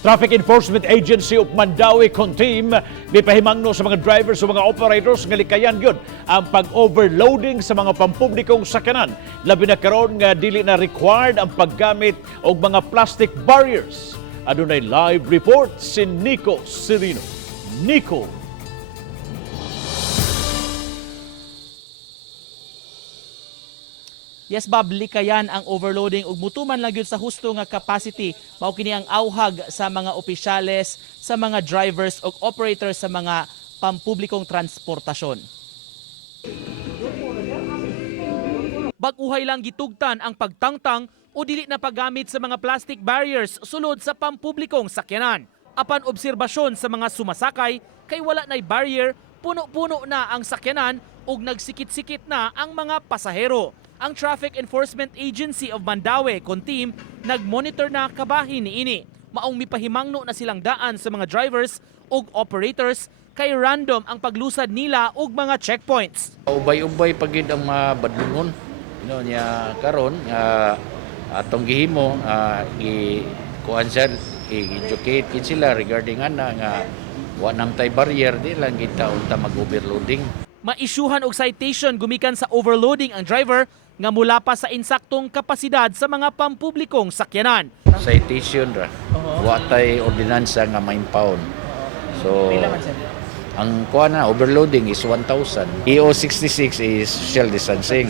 Traffic Enforcement Agency of Mandaue Contim mipahimangno sa mga drivers o mga operators nga likayan gyud ang pag-overloading sa mga pampublikong sakyanan. Labi na karon nga dili na required ang paggamit og mga plastic barriers. Adunay live report si Nico Serino. Nico. Yes, Bob, likayan ang overloading ug mutuman lang gyud sa husto nga capacity. Mao kini ang awhag sa mga opisyales, sa mga drivers ug operators sa mga pampublikong transportasyon. Baguhay lang gitugtan ang pagtangtang o dili na paggamit sa mga plastic barriers sulod sa pampublikong sakyanan. Apan obserbasyon sa mga sumasakay kay wala nay barrier, puno-puno na ang sakyanan ug nagsikit-sikit na ang mga pasahero. Ang Traffic Enforcement Agency of Mandaue, Contim, nagmonitor na kabahin niini. Maong mipahimangno na silang daan sa mga drivers ug operators kay random ang paglusad nila ug mga checkpoints. Ubay-ubay pagid ang mga badlungon. Niya karon atong gihimo kuan siya i-educate sila regarding ana nga wa nang tay barrier di lang kita unta mag-overloading. Maisyuhan og citation gumikan sa overloading ang driver nga mula pa sa insaktong kapasidad sa mga pampublikong sakyanan. Citation ra. Wa tay ordinansa nga ma-impound. So ang kuan na overloading is 1,000. EO 66 is social distancing.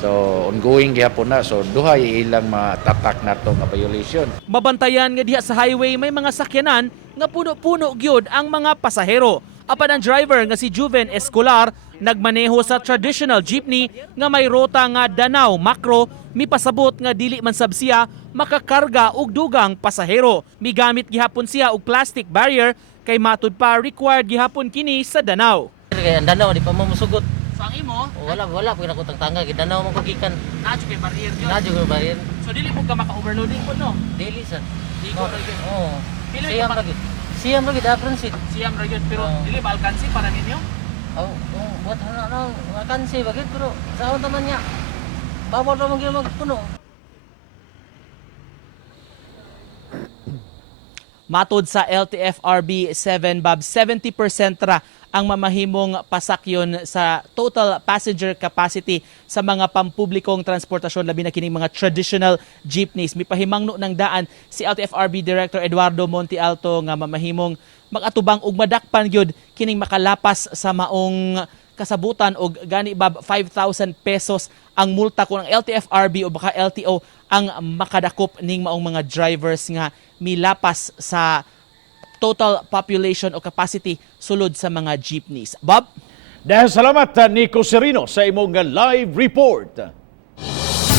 So ongoing gyapon na, so duhay ilang matatak nato nga violation. Mabantayan nga diha sa highway may mga sakyanan nga puno-puno gyud ang mga pasahero. Apan ang driver nga si Juven Escolar nagmaneho sa traditional jeepney nga may rota nga Danao Macro, mipasabot nga dili man sab siya makakarga og dugang pasahero. Migamit gihapon siya og plastic barrier kay matud pa required gihapon kini sa Danao. Kaya ang Danao di pa mo musugot. So ang imo, Wala pag nakutang tanga kay Danao mo kagikan. nadyo kay barrier yun. Nadyo ko barrier. So dili mo ka maka-overloading po no? Daily san. Di ko lagi. Oo. Pila Siyam ka lagi. Siyam lagi da Francis. Siyam ra gyud pero Oo. dili ba alkansi para ninyo? Oh, buat na vakansi bagit pero sa taman niya. Bawal ra man gyud magpuno. Matod sa LTFRB 7, Bob, 70% ra ang mamahimong pasakyon sa total passenger capacity sa mga pampublikong transportasyon, labi na kining mga traditional jeepneys. Mipahimangno ng daan si LTFRB Director Eduardo Monte Alto nga mamahimong magatubang ug madakpan gyud kining makalapas sa maong kasabutan og gani Bob 5,000 pesos ang multa kung ang LTFRB o baka LTO ang makadakop ning maong mga drivers nga milapas sa total population o capacity sulod sa mga jeepneys. Bob? Dahil salamat Nico Serino sa imong live report.